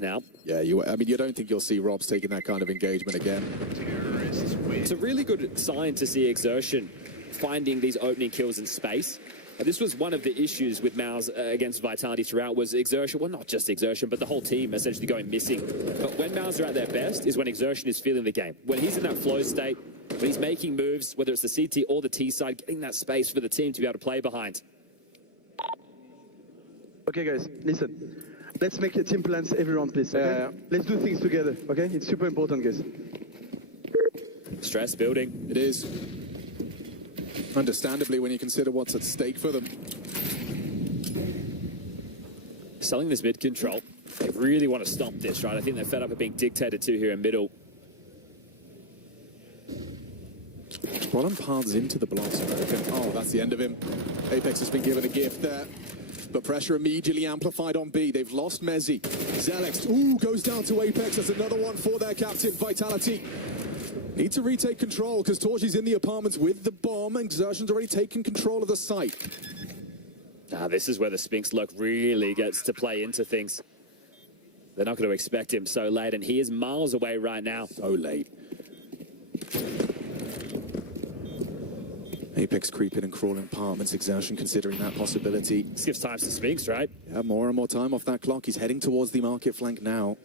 now. Yeah, I mean, you don't think you'll see Robs taking that kind of engagement again. It's a really good sign to see Exertion finding these opening kills in space. This was one of the issues with MOUZ against Vitality throughout, was Exertion, well, not just Exertion, but the whole team essentially going missing. But when MOUZ are at their best is when Exertion is feeling the game. When he's in that flow state, when he's making moves, whether it's the CT or the T side, getting that space for the team to be able to play behind. Okay, guys, listen. Let's make a team plans every round, please. Okay? Let's do things together, okay? It's super important, guys. Stress building. It is. Understandably, when you consider what's at stake for them. Selling this mid control. They really want to stop this, right? I think they're fed up of being dictated to here in middle. Roland paths into the blocks. Oh, that's the end of him. Apex has been given a gift there. But pressure immediately amplified on B. They've lost Mezzi. Zelex, goes down to Apex. That's another one for their captain, Vitality. Need to retake control because Torchi's in the apartments with the bomb. Exertion's already taken control of the site. This is where the Sphinx look really gets to play into things. They're not going to expect him so late, and he is miles away right now. So late. Apex creeping and crawling apartments. Exertion considering that possibility. This gives time to Sphinx, right? Yeah, more and more time off that clock. He's heading towards the market flank now.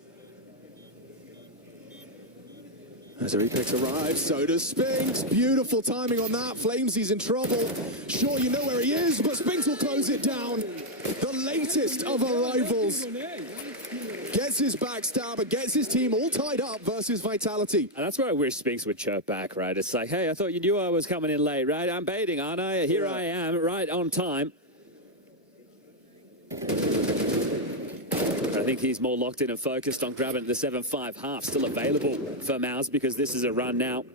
As Apex arrives, so does Sphinx. Beautiful timing on that. Flamesy's in trouble. Sure, you know where he is, but Sphinx will close it down. The latest of arrivals. Gets his backstab and gets his team all tied up versus Vitality. And that's where I wish Sphinx would chirp back, right? It's like, hey, I thought you knew I was coming in late, right? I'm baiting, aren't I? Here I am, right on time. I think he's more locked in and focused on grabbing the 7-5 half still available for MOUZ, because this is a run now.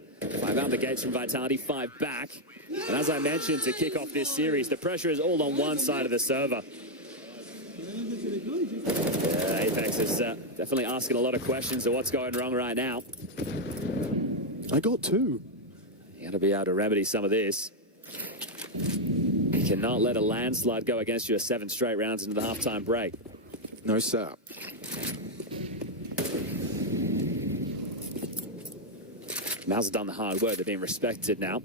5 out the gates from Vitality, 5 back. And as I mentioned, to kick off this series, the pressure is all on one side of the server. Apex is definitely asking a lot of questions of what's going wrong right now. I got 2. You got to be able to remedy some of this. You cannot let a landslide go against you at 7 straight rounds into the halftime break. No, sir. MOUZ have done the hard work. They're being respected now.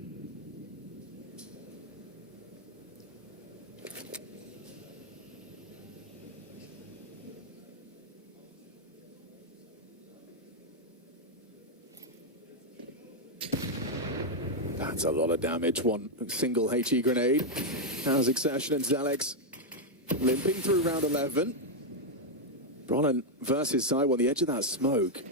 That's a lot of damage. One single HE grenade. How's Exertion and Zelex limping through round 11. Brolin versus Sai on the edge of that smoke.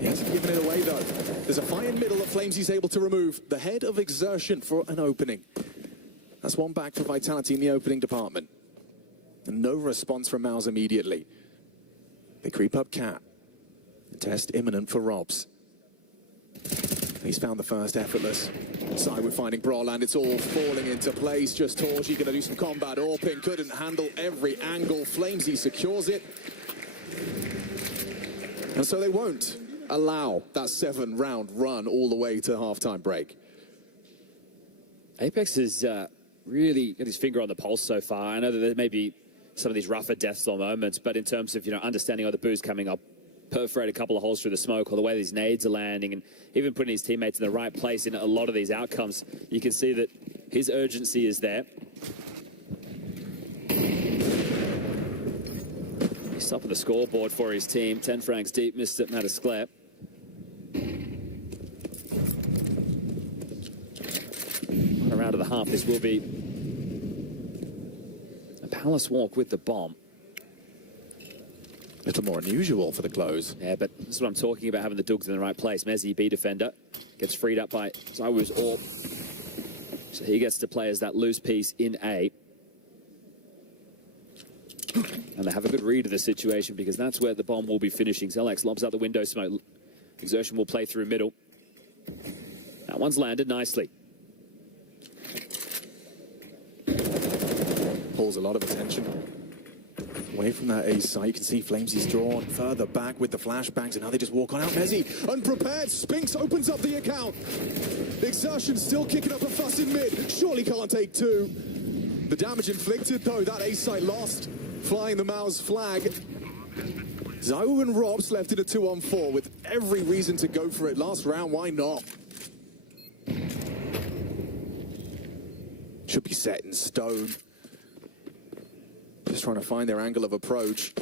He hasn't given it away, though. There's a fight in middle that Flamesy's able to remove. The head of Exertion for an opening. That's one back for Vitality in the opening department. And no response from MOUZ immediately. They creep up Cat. The test imminent for Robs. He's found the first effortless. Sai with finding Brolin. It's all falling into place. Just Torchi going to do some combat. Orpin couldn't handle every angle. Flamesy secures it. And so they won't allow that 7-round run all the way to halftime break. Apex has really got his finger on the pulse so far. I know that there may be some of these rougher deathstorm moments, but in terms of, understanding all the booze coming up, perforate a couple of holes through the smoke, or the way these nades are landing, and even putting his teammates in the right place in a lot of these outcomes, you can see that his urgency is there. He's top of the scoreboard for his team. 10 francs deep, missed it, Mattis Claire. Around to the half, this will be a palace walk with the bomb. A little more unusual for the close. Yeah, but this is what I'm talking about, having the Dugs in the right place. Mezzi, B defender, gets freed up by Zaiwu's AWP. So he gets to play as that loose piece in A. And they have a good read of the situation, because that's where the bomb will be finishing. Zelex lobs out the window smoke. Exertion will play through middle. That one's landed nicely. Pulls a lot of attention. Away from that A site, you can see Flamesy's drawn further back with the flashbangs, and now they just walk on out. Mezzi, unprepared. Sphinx opens up the account. Exertion still kicking up a fuss in mid. Surely can't take 2. The damage inflicted, though, that A site lost. Flying the MOUZ flag. Zaiwu and Robs left in a 2-on-4 with every reason to go for it. Last round, why not? Should be set in stone. Just trying to find their angle of approach.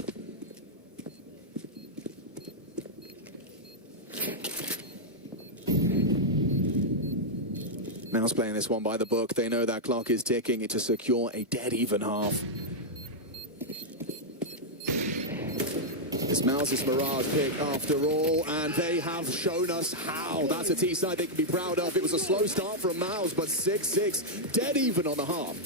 MOUZ playing this one by the book. They know that clock is ticking to secure a dead even half. It's MOUZ's Mirage pick after all, and they have shown us how. That's a T-side they can be proud of. It was a slow start from MOUZ, but 6-6, dead even on the half.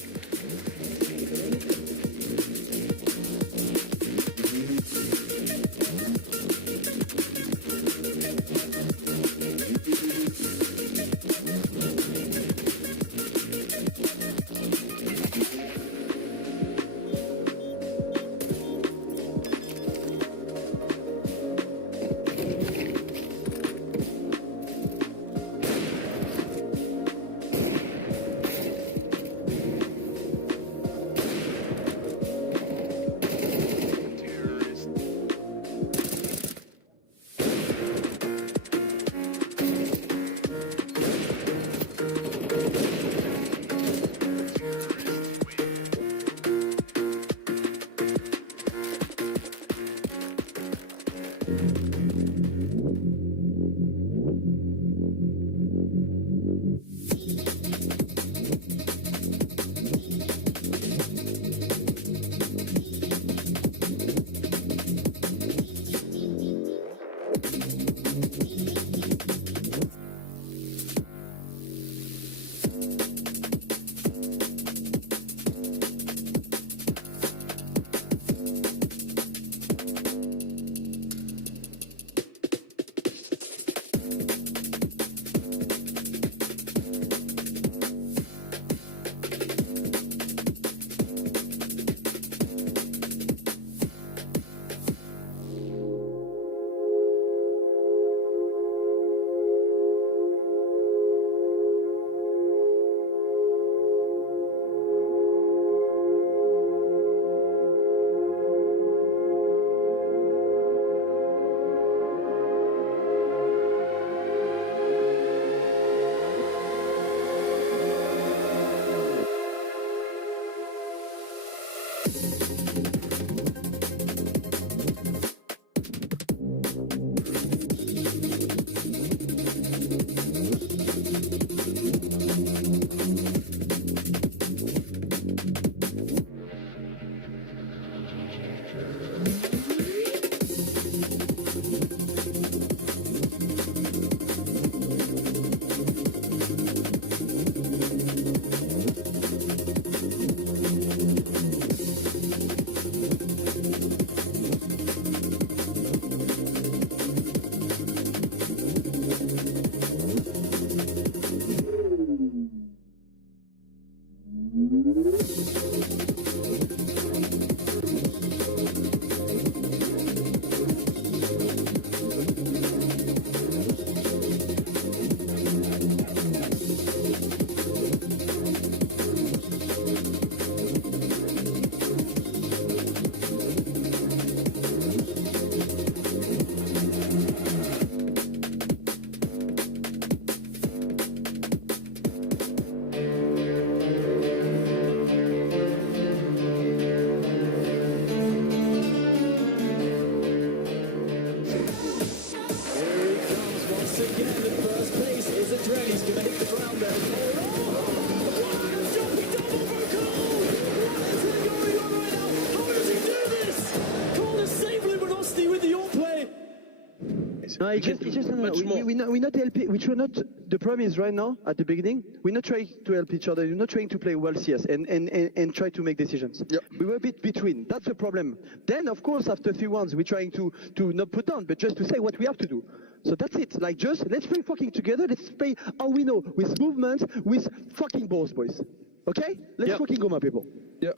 No, it's just we're not helping. We try not. The problem is right now at the beginning, we're not trying to help each other. We're not trying to play well CS and try to make decisions. Yep. We were a bit between. That's the problem. Then of course after 3-1s, we're trying to not put down, but just to say what we have to do. So that's it. Like just let's play fucking together. Let's play how we know with movement, with fucking balls, boys. Okay? Let's fucking go, my people. Yeah.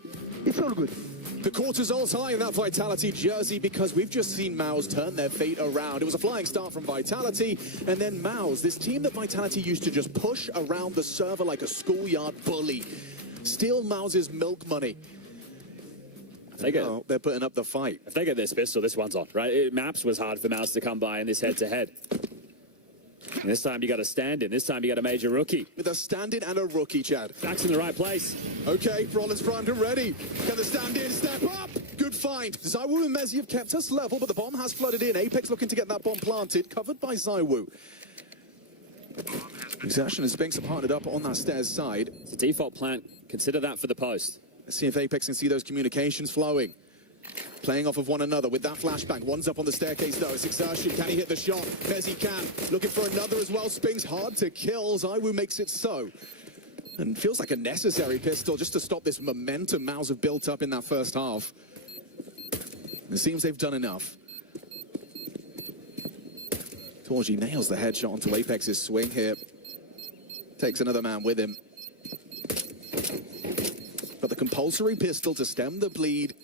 It's all good. The cortisol's high in that Vitality jersey because we've just seen MOUZ turn their fate around. It was a flying start from Vitality, and then MOUZ, this team that Vitality used to just push around the server like a schoolyard bully. Steal MOUZ's milk money. No, they're putting up the fight. If they get this pistol, this one's on, right? Maps was hard for MOUZ to come by in this head-to-head. And this time you got a stand-in. This time you got a major rookie. With a stand-in and a rookie, Chad. Back's in the right place. Okay, Brawlin's primed and ready. Can the stand-in step up? Good find. ZywOo and Mezzi have kept us level, but the bomb has flooded in. Apex looking to get that bomb planted, covered by ZywOo. Exertion and Spinks are partnered up on that stairs side. It's a default plant. Consider that for the post. Let's see if Apex can see those communications flowing. Playing off of one another with that flashbang. One's up on the staircase, though. It's Exertion. Can he hit the shot? Mezzi can. Looking for another as well. Spinks hard to kill. ZywOo makes it so. And feels like a necessary pistol just to stop this momentum MOUZ have built up in that first half. It seems they've done enough. Torji nails the headshot onto Apex's swing here. Takes another man with him. But the compulsory pistol to stem the bleed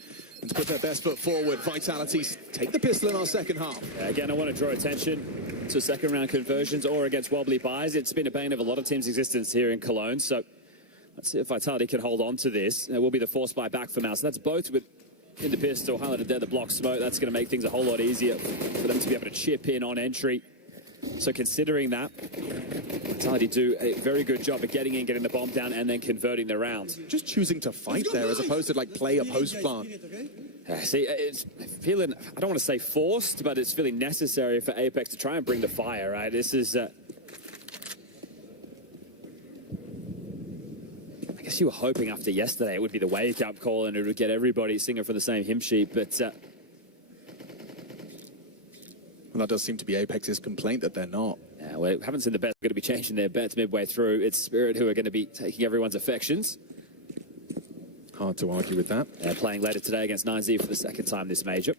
and to put their best foot forward. Vitality take the pistol in our second half. Again, I want to draw attention to second-round conversions or against wobbly buys. It's been a bane of a lot of teams' existence here in Cologne. So let's see if Vitality can hold on to this. It will be the force buy back for MOUZ. So that's both with in the pistol, highlighted there, the block smoke. That's going to make things a whole lot easier for them to be able to chip in on entry. So considering that, Vitality do a very good job of getting in, getting the bomb down, and then converting the rounds. Just choosing to fight there as opposed to like play a post plant. See, it's feeling, I don't want to say forced, but it's feeling necessary for Apex to try and bring the fire, right? This is, I guess you were hoping after yesterday it would be the wake-up call and it would get everybody singing from the same hymn sheet, but... Well, that does seem to be Apex's complaint that they're not. Yeah, well, we haven't seen the best going to be changing their bets midway through. It's Spirit who are going to be taking everyone's affections. Hard to argue with that. They're playing later today against 9Z for the second time this major.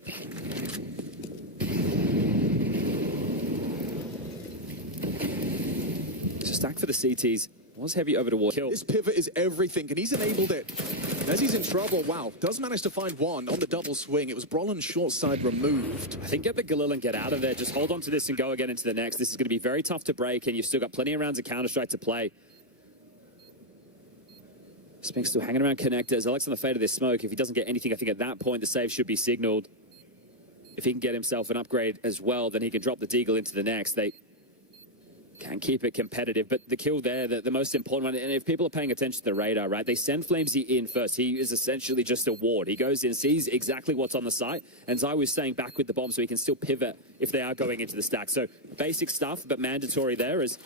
So stack for the CTs. Was heavy over towards kill. This pivot is everything, and he's enabled it. As he's in trouble, wow, does manage to find one on the double swing. It was Brawlin's short side removed. I think get the Galil and get out of there. Just hold on to this and go again into the next. This is going to be very tough to break, and you've still got plenty of rounds of Counter-Strike to play. Spinks still hanging around connectors. Alex on the fade of this smoke. If he doesn't get anything, I think at that point the save should be signaled. If he can get himself an upgrade as well, then he can drop the Deagle into the next. They can keep it competitive, but the kill there, the most important one, and if people are paying attention to the radar, right, they send Flamesy in first. He is essentially just a ward. He goes in, sees exactly what's on the site, and ZywOo's staying back with the bomb so he can still pivot if they are going into the stack. So basic stuff, but mandatory there as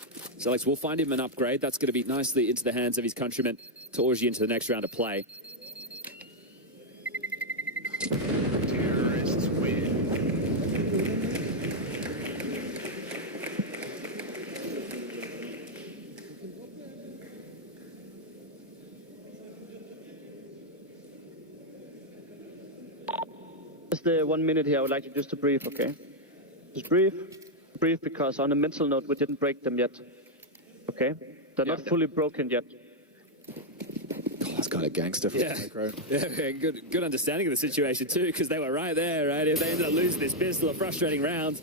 Alex will find him an upgrade. That's going to be nicely into the hands of his countryman, Torji, into the next round of play. Terrorists win. Just 1 minute here, I would like you just to brief, okay? Just brief because on a mental note, we didn't break them yet, okay? They're not fully broken yet. Oh, that's kind of gangster from Micro. Yeah, good understanding of the situation too, because they were right there, right? If they ended up losing this pistol, a frustrating round.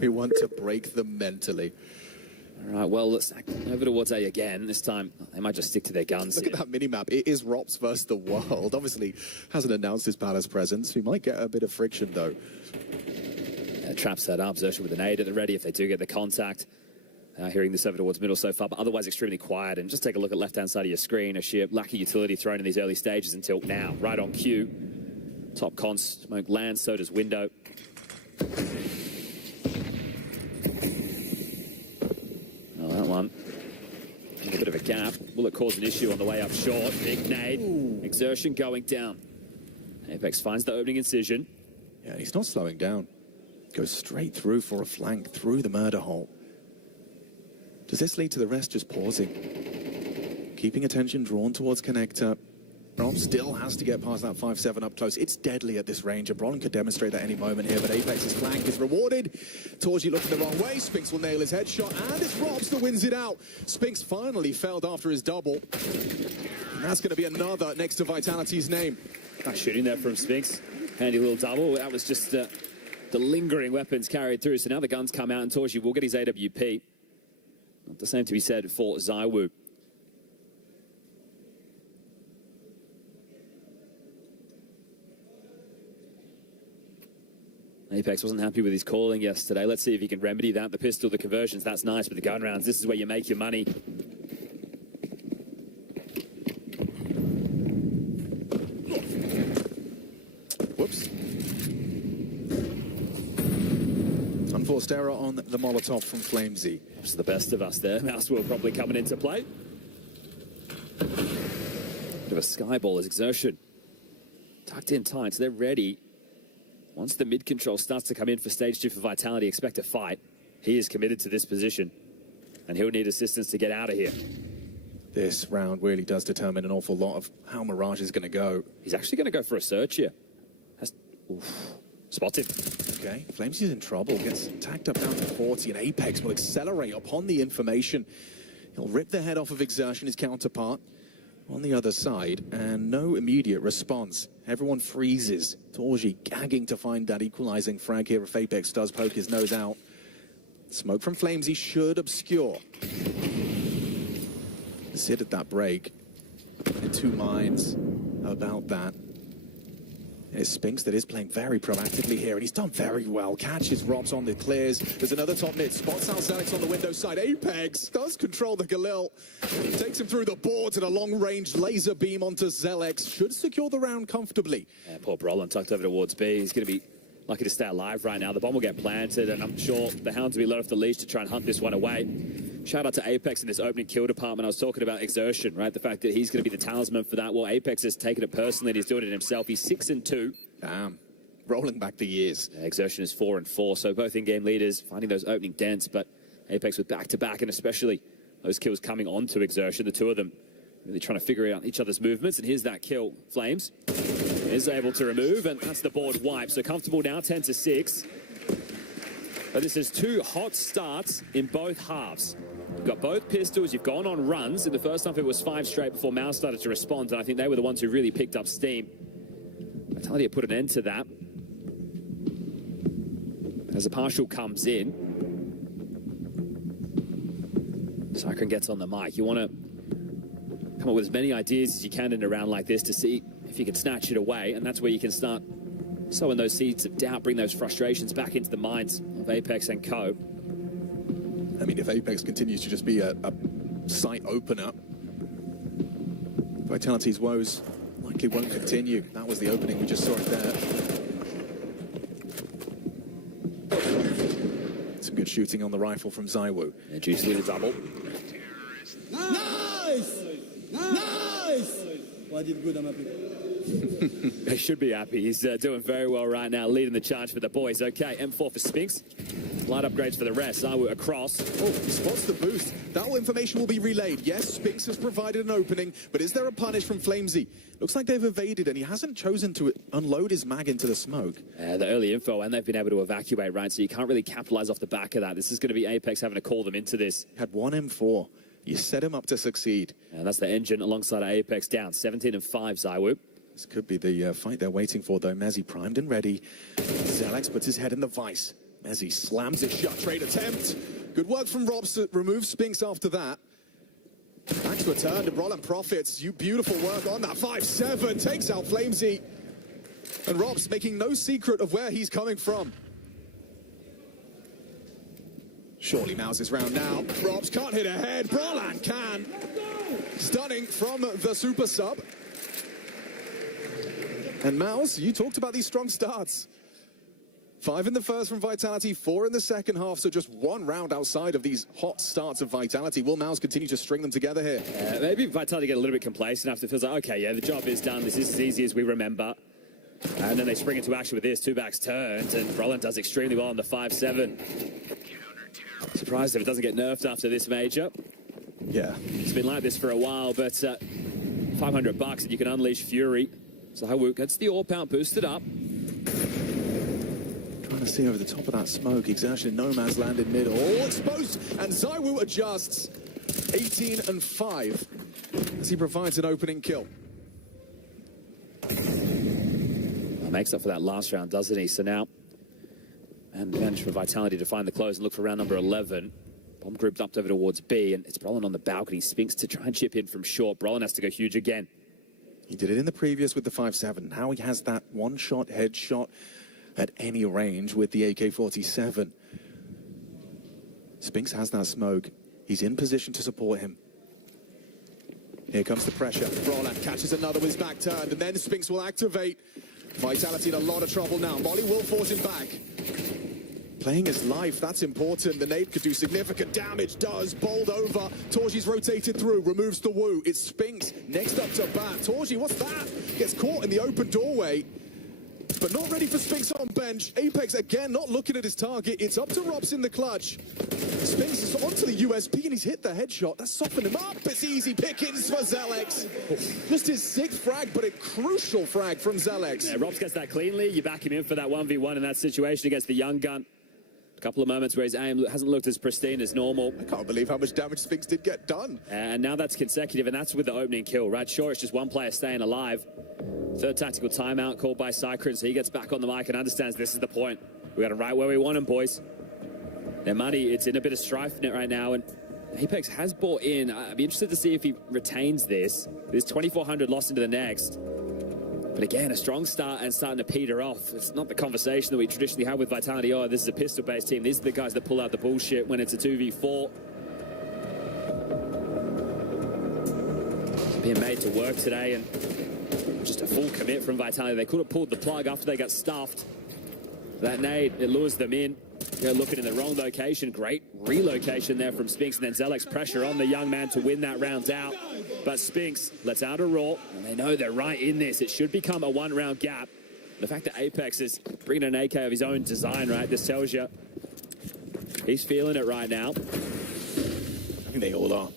We want to break them mentally. All right, well, let's over towards A again. This time, they might just stick to their guns. Look at that mini-map. It is Rops versus the world. Obviously, hasn't announced his palace presence. We might get a bit of friction, though. Trap set up. Xerxia with an aid at the ready if they do get the contact. Hearing this over towards middle so far, but otherwise extremely quiet. And just take a look at left-hand side of your screen. A sheer lack of utility thrown in these early stages until now. Right on cue. Top con smoke lands, so does window. That one. A bit of a gap. Will it cause an issue on the way up short? Big nade. Exertion going down. Apex finds the opening incision. Yeah, he's not slowing down. Goes straight through for a flank, through the murder hole. Does this lead to the rest just pausing? Keeping attention drawn towards connector. Rob still has to get past that 5-7 up close. It's deadly at this range. Bron could demonstrate that any moment here, but Apex's flank is rewarded. Torji looking the wrong way. Spinks will nail his headshot, and it's Robs that wins it out. Spinks finally failed after his double. And that's going to be another next to Vitality's name. Nice shooting there from Spinks. Handy little double. That was just the lingering weapons carried through. So now the guns come out, and Torji will get his AWP. Not the same to be said for ZywOo. Apex wasn't happy with his calling yesterday. Let's see if he can remedy that. The pistol, the conversions, that's nice, but the gun rounds, this is where you make your money. Whoops. Unforced error on the Molotov from Flamesy. It's the best of us there. MOUZ will probably coming into play. Bit of a skyball as Exertion. Tucked in tight, so they're ready. Once the mid-control starts to come in for stage 2 for Vitality, expect a fight. He is committed to this position, and he'll need assistance to get out of here. This round really does determine an awful lot of how Mirage is going to go. He's actually going to go for a search here. Spots him. Okay, Flamesy's in trouble. Gets tagged up down to 40, and Apex will accelerate upon the information. He'll rip the head off of Exertion, his counterpart, on the other side, and no immediate response. Everyone freezes. Torji gagging to find that equalizing frag here if Apex does poke his nose out. Smoke from Flamesy should obscure. Sit at that break. In two minds about that. It's Spinks that is playing very proactively here, and he's done very well. Catches Robs on the clears. There's another top mid. Spots out Zelix on the window side. Apex does control the Galil. Takes him through the boards and a long-range laser beam onto Zelix. Should secure the round comfortably. Yeah, poor Brolin tucked over towards B. He's going to be lucky to stay alive right now. The bomb will get planted, and I'm sure the Hounds will be let off the leash to try and hunt this one away. Shout out to Apex in this opening kill department. I was talking about Exertion, right? The fact that he's going to be the talisman for that. Well, Apex has taken it personally, and he's doing it himself. He's 6-2. Damn. Rolling back the years. Yeah, Exertion is 4-4, so both in-game leaders finding those opening dents, but Apex with back-to-back, and especially those kills coming onto Exertion, the two of them really trying to figure out each other's movements. And here's that kill. Flames is able to remove, and that's the board wipe. So comfortable now, 10-6. But this is two hot starts in both halves. You've got both pistols, you've gone on runs. In the first half, it was 5 straight before MOUZ started to respond, and I think they were the ones who really picked up steam. Vitality put an end to that. As a partial comes in, Cyclone gets on the mic. You want to come up with as many ideas as you can in a round like this to see if you can snatch it away, and that's where you can start sowing those seeds of doubt, bring those frustrations back into the minds of Apex and co. I mean, if Apex continues to just be a sight opener, Vitality's woes likely won't continue. That was the opening, we just saw it there. Some good shooting on the rifle from Zywoo. And Juice with a double. Nice! Nice! Well, I did good, I'm happy. They should be happy. He's doing very well right now, leading the charge for the boys. Okay, M4 for Spinks. Light upgrades for the rest. Zywoo across. Oh, he spots the boost. That information will be relayed. Yes, Spinks has provided an opening, but is there a punish from Flamesy? Looks like they've evaded, and he hasn't chosen to unload his mag into the smoke. The early info, and they've been able to evacuate, right? So you can't really capitalize off the back of that. This is going to be Apex having to call them into this. Had one M4. You set him up to succeed. And that's the engine alongside Apex down. 17-5, Zywoo. This could be the fight they're waiting for, though. Mezzy primed and ready. Zelix puts his head in the vice. Mezzy slams his shot trade attempt. Good work from Robs to remove Spinks after that. Back to a turn to Brolin profits. You beautiful work on that 5-7. Takes out Flamesy. And Robs making no secret of where he's coming from. Surely MOUZ's round now. Robs can't hit ahead. Brolin can. Stunning from the super sub. And MOUZ, you talked about these strong starts. 5 in the first from Vitality, 4 in the second half, so just one round outside of these hot starts of Vitality. Will MOUZ continue to string them together here? Maybe Vitality get a little bit complacent after it feels like, okay, yeah, the job is done. This is as easy as we remember. And then they spring into action with this. Two backs turned, and Brolin does extremely well on the 5-7. Surprised if it doesn't get nerfed after this major. Yeah. It's been like this for a while, but $500 and you can unleash Fury. Zywoo gets the AWP out, boosted up. Trying to see over the top of that smoke. Exertion in no man's land in mid. All exposed, and Zywoo adjusts. 18-5 as he provides an opening kill. Well, makes up for that last round, doesn't he? So now, and managed for Vitality to find the close and look for round number 11. Bomb group dumped over towards B, and it's Brolin on the balcony. Spinks to try and chip in from short. Brolin has to go huge again. He did it in the previous with the 5-7. Now he has that one-shot headshot at any range with the AK-47. Spinks has that smoke. He's in position to support him. Here comes the pressure. Roland catches another with his back turned, and then Spinks will activate. Vitality in a lot of trouble now. Molly will force him back. Playing his life, that's important. The nade could do significant damage, does. Bowled over. Torgi's rotated through, removes the woo. It's Spinks next up to bat. Torgi, what's that? Gets caught in the open doorway, but not ready for Spinks on bench. Apex again, not looking at his target. It's up to Robs in the clutch. Spinks is onto the USP and he's hit the headshot. That's softened him up. It's easy pickings for Zelex. Just his 6th frag, but a crucial frag from Zelex. Yeah, Robs gets that cleanly. You back him in for that 1v1 in that situation against the young gun. A couple of moments where his aim hasn't looked as pristine as normal. I can't believe how much damage Spinks did get done. And now that's consecutive, and that's with the opening kill, right? Sure, it's just one player staying alive. 3rd tactical timeout called by Cycron, so he gets back on the mic and understands this is the point. We got him right where we want him, boys. Their money, it's in a bit of strife in it right now, and Apex has bought in. I'd be interested to see if he retains this. There's 2,400 lost into the next. But again, a strong start and starting to peter off. It's not the conversation that we traditionally have with Vitality. Oh, this is a pistol-based team. These are the guys that pull out the bullshit when it's a 2v4. Being made to work today, and just a full commit from Vitality. They could have pulled the plug after they got stuffed. That nade, it lures them in. They're looking in the wrong location. Great relocation there from Spinks, and then Zelex pressure on the young man to win that round out. But Spinks lets out a roar, and they know they're right in this. It should become a 1-round gap. The fact that Apex is bringing an AK of his own design, right, this tells you he's feeling it right now. I think they all are.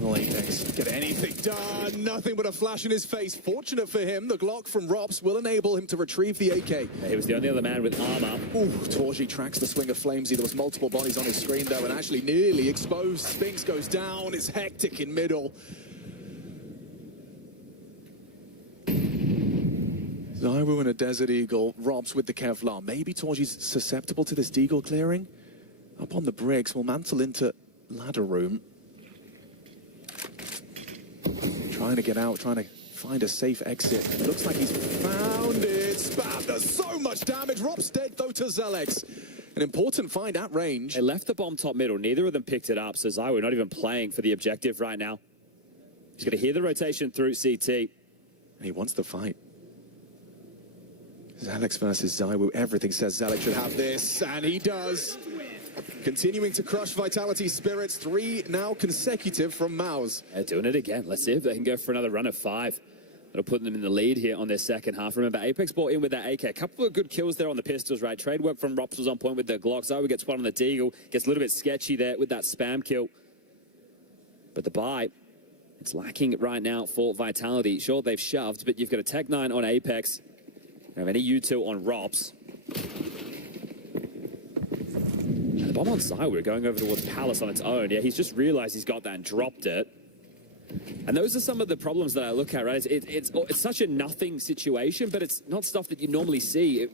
Will Apex get anything done? Nothing but a flash in his face. Fortunate for him, the Glock from Robs will enable him to retrieve the AK. He was the only other man with armor. Ooh, Torgi tracks the swing of Flamesy. There was multiple bodies on his screen, though, and actually nearly exposed. Spinks goes down. It's hectic in middle. Zywoo and a Desert Eagle. Robs with the Kevlar. Maybe Torgi's susceptible to this Deagle clearing. Up on the bricks, will mantle into ladder room. Trying to get out, trying to find a safe exit. It looks like he's found it. Spam does so much damage. Rob's dead, though, to Zelex. An important find at range. They left the bomb top middle. Neither of them picked it up, so Zywoo not even playing for the objective right now. He's going to hear the rotation through CT. And he wants the fight. Zelex versus Zywoo. Everything says Zelex should have this, and he does. Continuing to crush Vitality's spirits. 3 now consecutive from MOUZ. They're doing it again. Let's see if they can go for another run of 5. That'll put them in the lead here on their second half. Remember, Apex bought in with that AK. A couple of good kills there on the pistols, right? Trade work from Rops was on point with the Glock. Zywoo gets one on the Deagle. Gets a little bit sketchy there with that spam kill. But the buy, it's lacking right now for Vitality. Sure, they've shoved, but you've got a Tech-9 on Apex. You have any U2 on Rops. And the bomb on Zywoo going over towards Palace on its own. Yeah, he's just realized he's got that and dropped it. And those are some of the problems that I look at, right? It's such a nothing situation, but it's not stuff that you normally see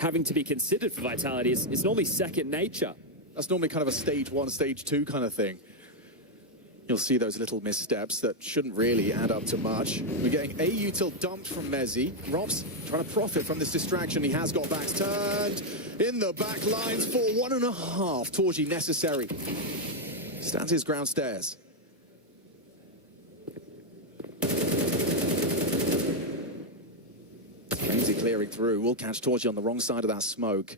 having to be considered for Vitality. It's normally second nature. That's normally kind of a stage 1, stage 2 kind of thing. You'll see those little missteps that shouldn't really add up to much. We're getting a util dumped from Mezzi. Robs trying to profit from this distraction. He has got backs turned in the back lines for 1.5. Torgi necessary. Stands his ground stairs. Ramsey clearing through. Will catch Torgi on the wrong side of that smoke.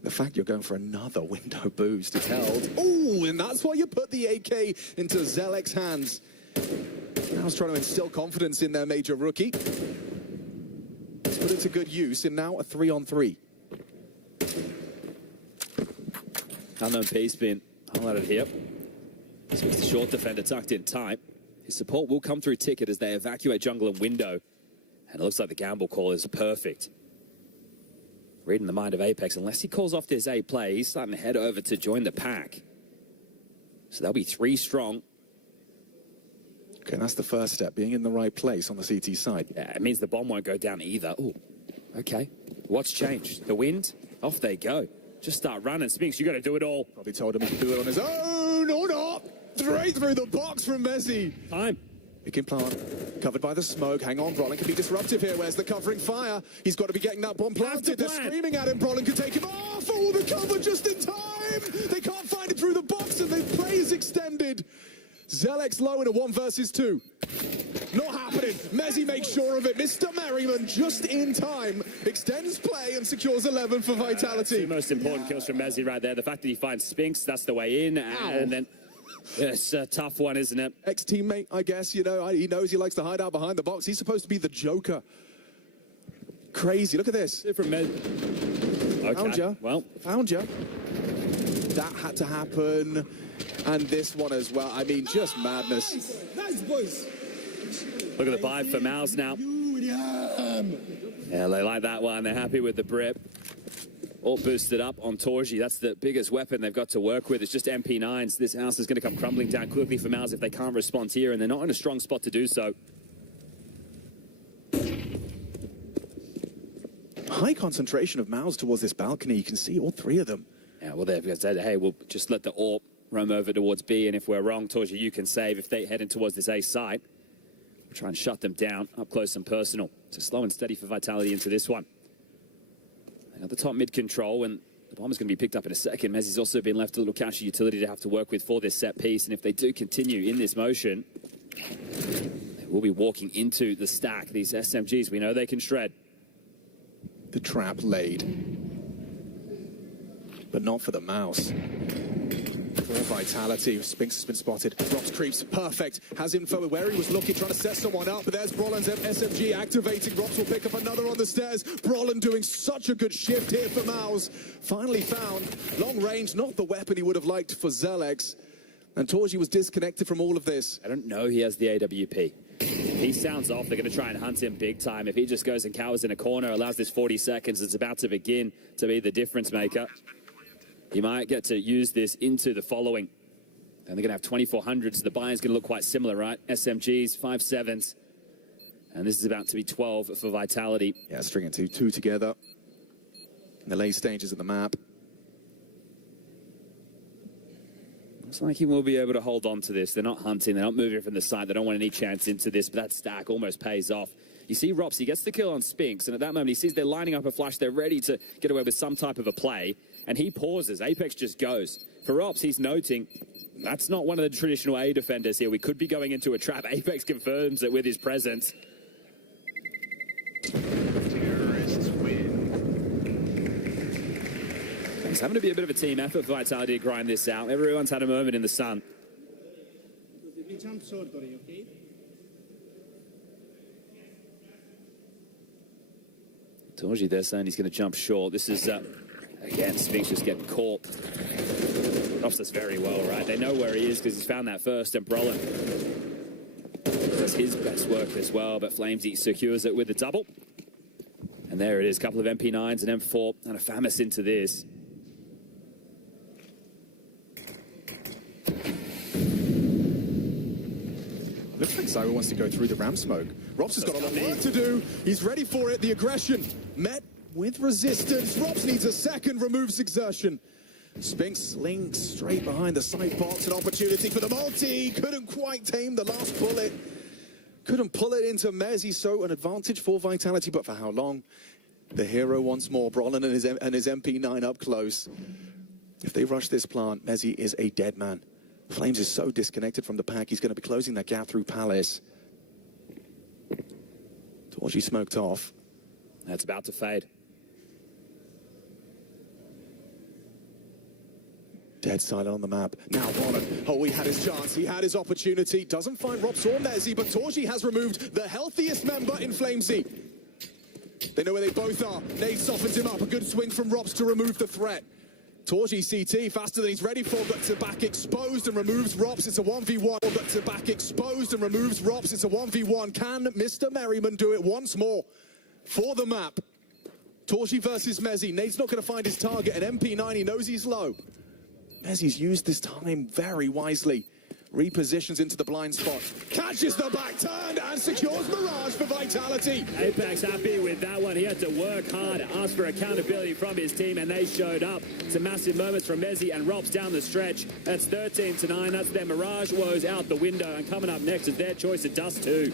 The fact you're going for another window boost is held. Oh, and that's why you put the AK into Zelex's hands. Now he's trying to instill confidence in their major rookie. He's put it to good use in now a 3-on-3. Unknown P spin highlighted here. So it's the short defender tucked in tight. His support will come through ticket as they evacuate jungle and window. And it looks like the gamble call is perfect. Reading the mind of Apex, unless he calls off this A play, he's starting to head over to join the pack. So they'll be 3 strong. Okay, that's the first step, being in the right place on the CT side. Yeah, it means the bomb won't go down either. Oh, okay. What's changed? The wind? Off they go. Just start running. Spinks, you got to do it all. Probably told him he could do it on his own or not. Straight through the box from Messi. Time. Picking plant, covered by the smoke. Hang on, Brolin can be disruptive here. Where's the covering fire? He's got to be getting that bomb planted. They're screaming at him. Brolin can take him off. Oh, the cover just in time. They can't find it through the box, and the play is extended. Zelex low in a 1 versus 2. Not happening. Mezzi makes sure of it. Mr. Merriman just in time extends play and secures 11 for Vitality. Two most important kills from Mezzi right there. The fact that he finds Spinks, that's the way in. And then it's a tough one, isn't it? Ex-teammate, I guess, you know, he knows he likes to hide out behind the box. He's supposed to be the Joker. Crazy, look at this. From okay. Found ya. Well, found ya. That had to happen. And this one as well. I mean, just madness. Nice, boys. Look at the buy for MOUZ now. Yeah, they like that one. They're happy with the Brit. All boosted up on Torji. That's the biggest weapon they've got to work with. It's just MP9s. This house is going to come crumbling down quickly for MOUZ if they can't respond here, and they're not in a strong spot to do so. High concentration of MOUZ towards this balcony. You can see all three of them. Yeah, well, they've said, hey, we'll just let the AWP roam over towards B, and if we're wrong, Torji, you can save. If they head in towards this A site, we'll try and shut them down up close and personal. So slow and steady for Vitality into this one. They got the top mid control, and the bomb is going to be picked up in a second. Mezzi's also been left a little counter utility to have to work with for this set piece, and if they do continue in this motion, they will be walking into the stack. These SMGs, we know they can shred. The trap laid. But not for the MOUZ. For Vitality, Spinks has been spotted. Drops creeps, perfect. Has info where he was looking, trying to set someone up. But there's Brolin's SMG activating. Rops will pick up another on the stairs. Brolin doing such a good shift here for MOUZ. Finally found long range, not the weapon he would have liked for Zelex. And Torji was disconnected from all of this. I don't know he has the AWP. He sounds off. They're going to try and hunt him big time. If he just goes and cowers in a corner, allows this 40 seconds, it's about to begin to be the difference maker. He might get to use this into the following. And they're going to have 2400, so the buy-in's going to look quite similar, right? SMGs, 5.7s. And this is about to be 12 for Vitality. Yeah, stringing two together in the late stages of the map. Looks like he will be able to hold on to this. They're not hunting. They're not moving from the side. They don't want any chance into this, but that stack almost pays off. You see Rops, he gets the kill on Spinks, and at that moment he sees they're lining up a flash. They're ready to get away with some type of a play, and he pauses. Apex just goes. For Rops, he's noting that's not one of the traditional A defenders here. We could be going into a trap. Apex confirms it with his presence. Terrorists win. It's having to be a bit of a team effort for Vitality to grind this out. Everyone's had a moment in the sun. Torji, they're saying he's going to jump short. This is, again, Spinks just getting caught. Rops does very well, right? They know where he is because he's found that first, and Brolin does his best work as well, but Flamesy secures it with a double. And there it is, a couple of MP9s, an M4, and a Famis into this. Looks like Zyra wants to go through the ram smoke. Rops has got a lot of work to do. He's ready for it. The aggression met with resistance. Rops needs a second, removes exertion. Spinks slinks straight behind the side box. An opportunity for the multi. Couldn't quite tame the last bullet. Couldn't pull it into Mezzi, so an advantage for Vitality, but for how long? The hero once more. Brolin and his MP9 up close. If they rush this plant, Mezzi is a dead man. Flames is so disconnected from the pack, he's going to be closing that gap through Palace. Torji smoked off. That's about to fade. Dead silent on the map. Now Brolin. Oh, he had his chance. He had his opportunity. Doesn't find Rops or Mezzi, but Torji has removed the healthiest member in Flamesy. They know where they both are. Nade softens him up. A good swing from Rops to remove the threat. Torji CT faster than he's ready for, but to back exposed and removes Rops. It's a 1v1. But to back exposed and removes Rops. It's a 1v1. Can Mr. Merriman do it once more for the map? Torji versus Mezzi. Nade's not going to find his target. An MP9, he knows he's low. Mezzi's used this time very wisely. repositions into the blind spot, catches the back turn and secures Mirage for Vitality. Apex happy with that one. He had to work hard, ask for accountability from his team, and they showed up. Some massive moments from Mezzi and Rops down the stretch. That's 13-9. That's their Mirage woes out the window, and coming up next is their choice of Dust 2.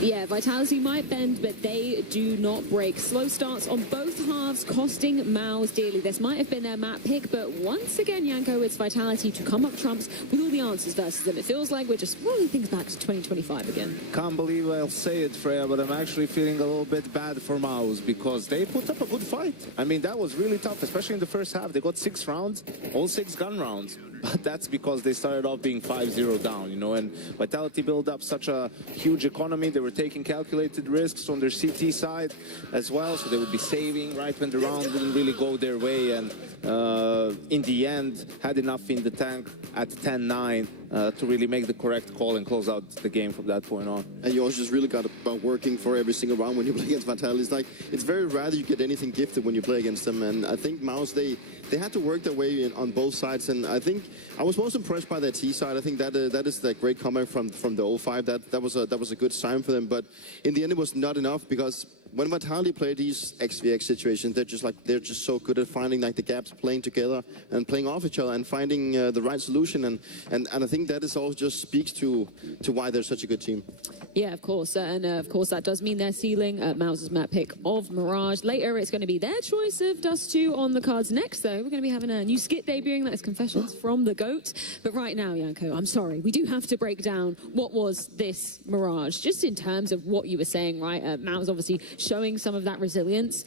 Yeah, Vitality might bend, but they do not break. Slow starts on both halves, costing MOUZ dearly. This might have been their map pick, but once again, Yanko, it's Vitality to come up trumps with all the answers versus them. It feels like we're just rolling things back to 2025 again. Can't believe I'll say it, Freya, but I'm actually feeling a little bit bad for MOUZ because they put up a good fight. I mean, that was really tough, especially in the first half. They got 6 rounds, all 6 gun rounds. But that's because they started off being 5-0 down, you know, and Vitality built up such a huge economy. They were taking calculated risks on their CT side as well, so they would be saving right when the round didn't really go their way, and in the end had enough in the tank at 10-9 to really make the correct call and close out the game from that point on. And you also just really got about working for every single round when you play against Vitality. It's like, it's very rare that you get anything gifted when you play against them, and I think MOUZ, they had to work their way in on both sides, and I think I was most impressed by their T side. I think that that is the great comeback from the 05. That was a good sign for them, but in the end it was not enough, because when Vitality play these XVX situations, they're just so good at finding like the gaps, playing together and playing off each other and finding the right solution, and I think that is all just speaks to why they're such a good team. Yeah, of course, and of course that does mean they're sealing MOUZ's map pick of Mirage. Later, it's going to be their choice of Dust 2 on the cards. Next, though, we're going to be having a new skit debuting. That is Confessions from the GOAT. But right now, Yanko, I'm sorry, we do have to break down what was this Mirage, just in terms of what you were saying, right? MOUZ obviously showing some of that resilience.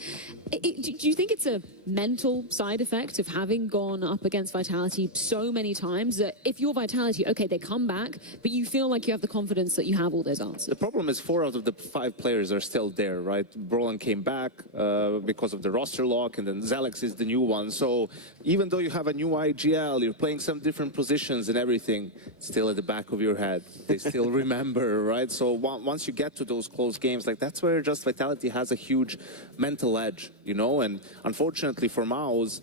Do you think it's a mental side effect of having gone up against Vitality so many times that if you're Vitality, okay, they come back, but you feel like you have the confidence that you have all those answers? The problem is 4 out of the 5 players are still there, right? Brolin came back because of the roster lock, and then Zalex is the new one. So even though you have a new IGL, you're playing some different positions and everything, still at the back of your head. They still remember, right? So once you get to those close games, like that's where just Vitality has a huge mental edge, you know? And unfortunately for MOUZ,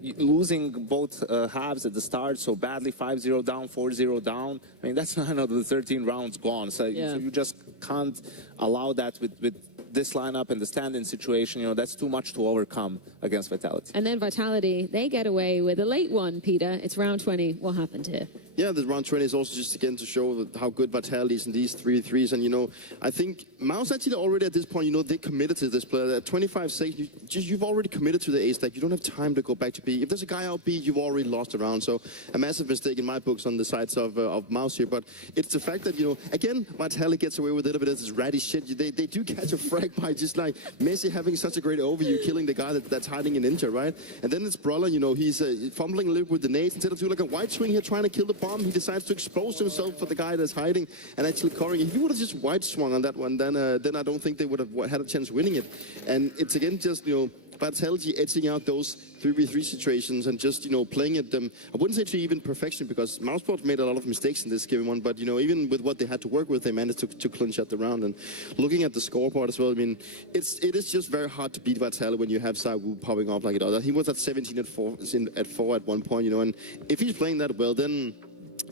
losing both halves at the start so badly, 5-0 down, 4-0 down, I mean, that's 9 out of the 13 rounds gone. So, yeah. So you just can't allow that with this lineup and the stand-in situation. You know, that's too much to overcome against Vitality. And then Vitality, they get away with a late one, Peter. It's round 20. What happened here? Yeah, the round 20 is also just again to show how good Vitality is in these 3-3s. And, you know, I think MOUZ actually already at this point, you know, they committed to this player. At 25 seconds, you've already committed to the A stack. You don't have time to go back to B. If there's a guy out B, you've already lost a round. So a massive mistake in my books on the sides of MOUZ here. But it's the fact that, you know, again, Vitality gets away with a little bit of this ratty shit. They do catch a frag by just like Messi having such a great overview, killing the guy that's hiding in Inter, right? And then it's Brawler, you know, he's fumbling a little with the nades. Instead of doing like a white swing here trying to kill the bomb, he decides to expose himself for the guy that's hiding and actually covering. If he would have just white swung on that one, then I don't think they would have had a chance winning it. And it's again just, you know, Vitality edging out those 3v3 situations and just, you know, playing at them. I wouldn't say to even perfection, because MousePort made a lot of mistakes in this given one, but, you know, even with what they had to work with, they managed to clinch out the round. And looking at the scoreboard as well, I mean, it is just very hard to beat Vitality when you have Saiwu popping up like it does. He was at 17 at 4 at one point, you know, and if he's playing that well, then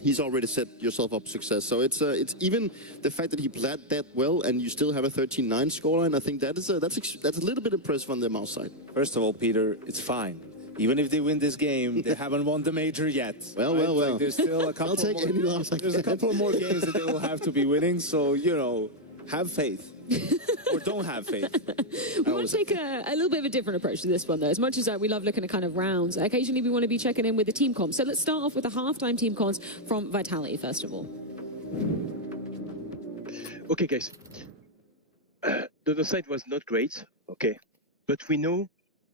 he's already set yourself up success. So it's even the fact that he played that well and you still have a 13-9 scoreline. I think that's a little bit impressive on the MOUZ side. First of all, Peter, it's fine. Even if they win this game, they haven't won the major yet. Well, right? well. Like, there's still a couple I'll take any loss I There's a can. couple more games that they will have to be winning. So, you know, have faith. Or don't have faith. We want to take a little bit of a different approach to this one, though. As much as we love looking at kind of rounds, occasionally we want to be checking in with the team comps. So let's start off with the halftime team comps from Vitality, first of all. Okay, guys. The side was not great, okay, but we know,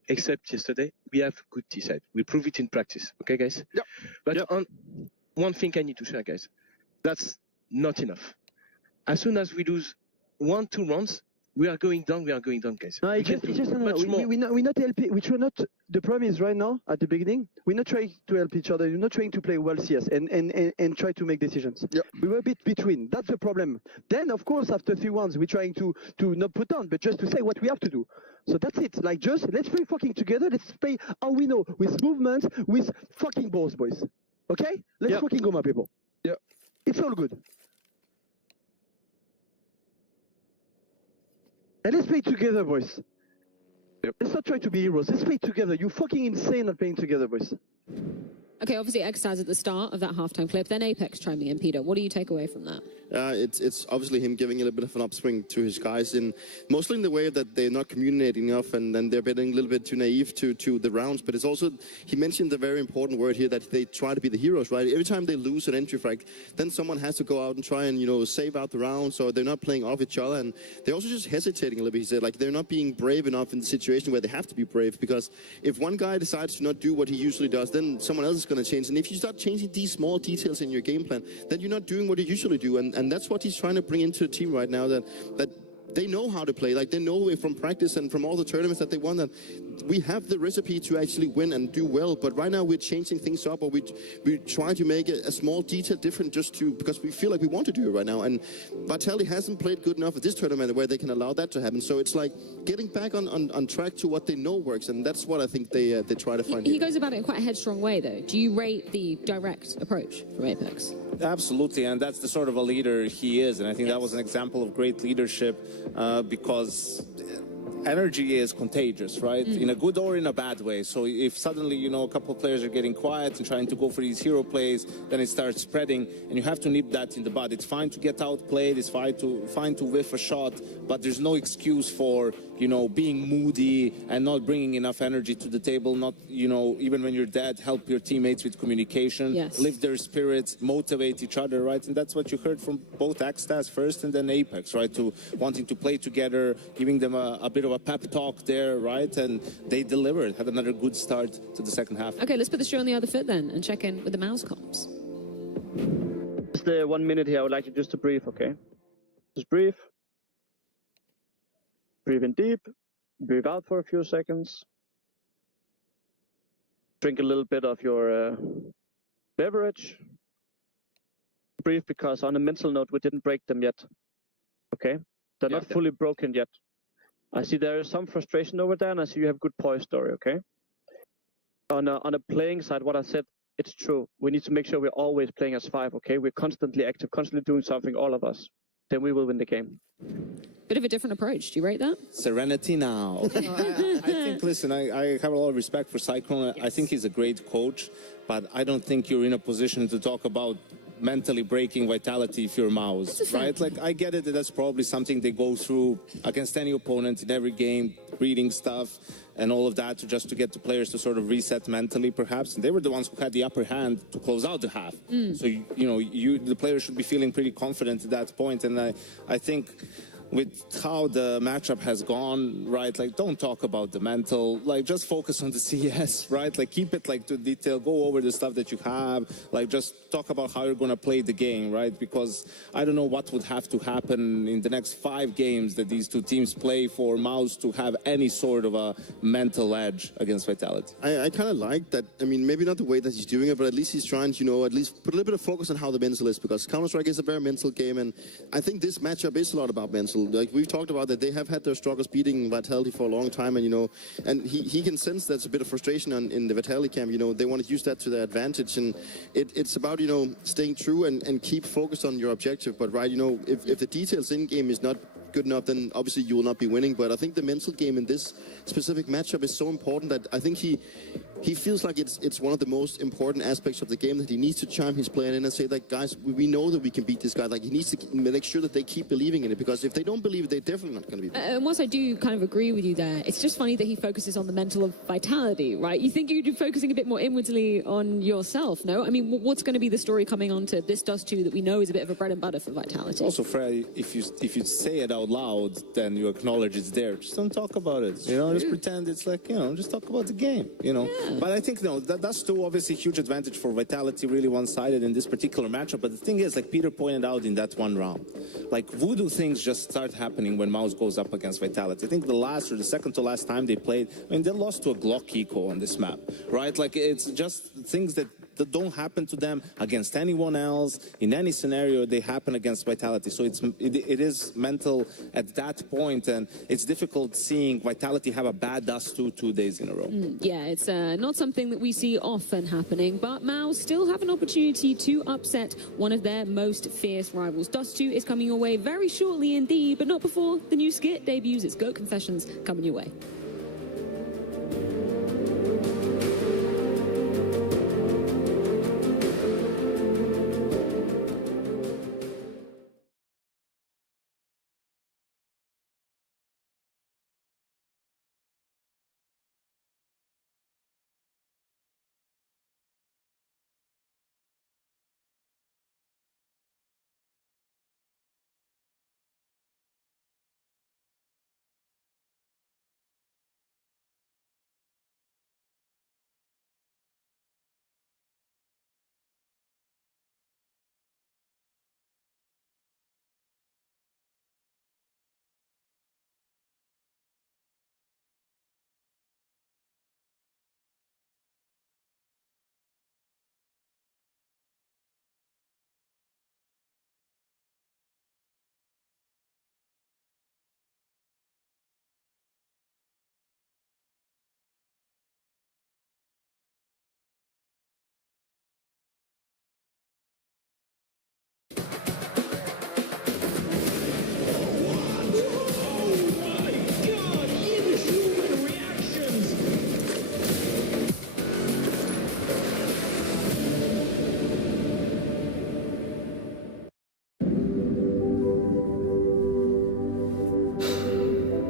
except yesterday, we have good T side. We prove it in practice, okay, guys? Yep. But Yep. on one thing I need to share, guys, that's not enough. As soon as we lose 1-2 rounds, We are going down, guys. No, We can do much more. we're not LP. We try not. The problem is right now at the beginning, we're not trying to help each other. We're not trying to play well CS and try to make decisions. Yep. We were a bit between. That's the problem. Then of course after 3-1s, we're trying to not put on, but just to say what we have to do. So that's it. Like just let's play fucking together. Let's play how we know with movements, with fucking balls, boys. Okay? Let's fucking go, my people. Yeah. It's all good. And let's play together, boys. Yep. Let's not try to be heroes. Let's play together. You're fucking insane at playing together, boys. Okay, obviously Extaz at the start of that halftime clip, then Apex chiming in. Peter, what do you take away from that? It's obviously him giving a little bit of an upswing to his guys, mostly in the way that they're not communicating enough and they're getting a little bit too naive to the rounds. But it's also, he mentioned the very important word here that they try to be the heroes, right? Every time they lose an entry frag, then someone has to go out and try and, save out the round, so they're not playing off each other. And they're also just hesitating a little bit. He said, like, they're not being brave enough in the situation where they have to be brave, because if one guy decides to not do what he usually does, then someone else is going to change. And if you start changing these small details in your game plan, then you're not doing what you usually do. And that's what he's trying to bring into the team right now, that they know how to play. Like, they know from practice and from all the tournaments that they won that we have the recipe to actually win and do well. But right now we're changing things up, or we try to make a small detail different because we feel like we want to do it right now. And Vitality hasn't played good enough at this tournament where they can allow that to happen. So it's like getting back on track to what they know works, and that's what I think they try to find. He goes about it in quite a headstrong way, though. Do you rate the direct approach from Apex? Absolutely, and that's the sort of a leader he is, and I think that was an example of great leadership because energy is contagious, right? In a good or in a bad way. So if suddenly, a couple of players are getting quiet and trying to go for these hero plays, then it starts spreading, and you have to nip that in the bud. It's fine to get outplayed, it's fine to whiff a shot, but there's no excuse for, being moody and not bringing enough energy to the table, not, even when you're dead, help your teammates with communication, lift their spirits, motivate each other, right? And that's what you heard from both Extaz first and then Apex, right? To wanting to play together, giving them a bit of a pep talk there, right? And they delivered, had another good start to the second half. Okay, let's put the shoe on the other foot then and check in with the MOUZ comps. Just 1 minute here. I would like you just to breathe, okay? Just breathe. Breathe in deep. Breathe out for a few seconds. Drink a little bit of your beverage. Breathe, because on a mental note, we didn't break them yet. Okay? They're not fully broken yet. I see there is some frustration over there, and I see you have good poise story, okay? On a playing side, what I said, it's true. We need to make sure we're always playing as 5, okay? We're constantly active, constantly doing something, all of us. Then we will win the game. Bit of a different approach. Do you rate that? Serenity now. I think, listen, I have a lot of respect for Cyclone. I think he's a great coach, but I don't think you're in a position to talk about mentally breaking Vitality if you're MOUZ, right? Like, I get it that that's probably something they go through against any opponent in every game, reading stuff and all of that just to get the players to sort of reset mentally, perhaps. And they were the ones who had the upper hand to close out the half. So, the players should be feeling pretty confident at that point. And I think with how the matchup has gone, right, like, don't talk about the mental, like, just focus on the CS, right? Like, keep it, like, to detail, go over the stuff that you have, like, just talk about how you're going to play the game, right? Because I don't know what would have to happen in the next 5 games that these two teams play for MOUZ to have any sort of a mental edge against Vitality. I kind of like that. I mean, maybe not the way that he's doing it, but at least he's trying to, at least put a little bit of focus on how the mental is, because Counter-Strike is a very mental game, and I think this matchup is a lot about mental. Like, we've talked about that, they have had their struggles beating Vitality for a long time, and and he can sense there's a bit of frustration in the Vitality camp. They want to use that to their advantage, and it's about staying true and keep focused on your objective. But right, if the details in game is not good enough, then obviously you will not be winning. But I think the mental game in this specific matchup is so important that I think he feels like it's one of the most important aspects of the game, that he needs to chime his player in and say, like, guys, we know that we can beat this guy. Like, he needs to make sure that they keep believing in it, because if they don't believe it, they're definitely not going to be beat. And whilst I do kind of agree with you there, it's just funny that he focuses on the mental of Vitality, right? You think you'd be focusing a bit more inwardly on yourself, no? I mean, what's going to be the story coming on to this Dust 2 that we know is a bit of a bread and butter for Vitality? Also, Fred, if you say it out loud, then you acknowledge it's there. Just don't talk about it. Just pretend it's like, just talk about the game. But I think, no, that's still obviously huge advantage for Vitality, really one-sided in this particular matchup. But the thing is, like Peter pointed out in that one round, like voodoo things just start happening when MOUZ goes up against Vitality. I think the last or the second to last time they played, I mean, they lost to a Glock Eco on this map, right? Like, it's just things that don't happen to them against anyone else in any scenario. They happen against Vitality, so it is mental at that point, and it's difficult seeing Vitality have a bad Dust 2 days in a row. Yeah, it's not something that we see often happening, but MOUZ still have an opportunity to upset one of their most fierce rivals. Dust 2 is coming your way very shortly indeed, but not before the new skit debuts. It's Goat Confessions coming your way.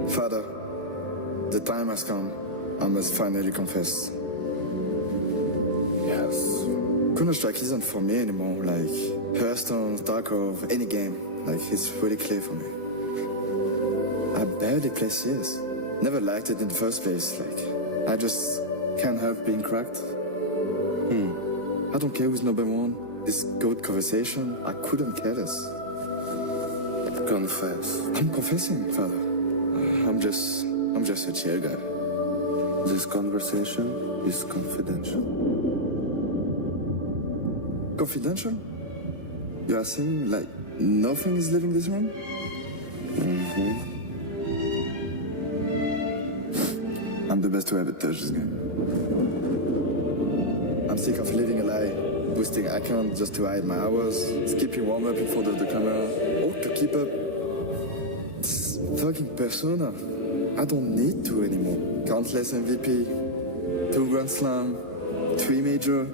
Father, the time has come. I must finally confess. Yes. Counter-Strike isn't for me anymore. Like Hearthstone, Tarkov, any game. Like it's really clear for me. I barely play CS. Never liked it in the first place. Like I just can't help being cracked. I don't care who's number one. This good conversation, I couldn't care less. Confess. I'm confessing, Father. I'm just a chill guy. This conversation is confidential. Confidential? You are saying like nothing is leaving this room? I'm the best to ever touch this game. I'm sick of living a lie, boosting account just to hide my hours, skipping warm-up in front of the camera, or to keep up this fucking persona. I don't need to anymore. Countless MVP, 2 Grand Slam, 3 major.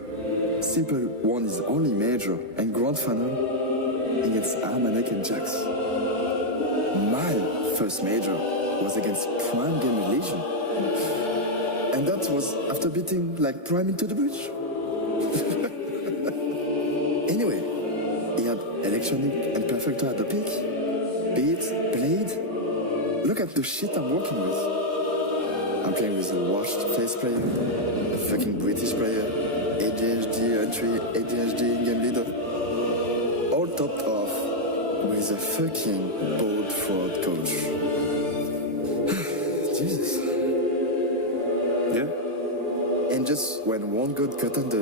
Simple one is only major, and grand final against Armanek and Jax. My first major was against Prime Gamer Legion. And that was after beating like Prime into the bridge. Anyway, he had Electronic and Perfecto at the peak. Beat, Blade. Look at the shit I'm working with. I'm playing with a washed face player, a fucking British player, ADHD entry, ADHD game leader. All topped off with a fucking bold fraud coach. Jesus. Yeah. And just when one good contender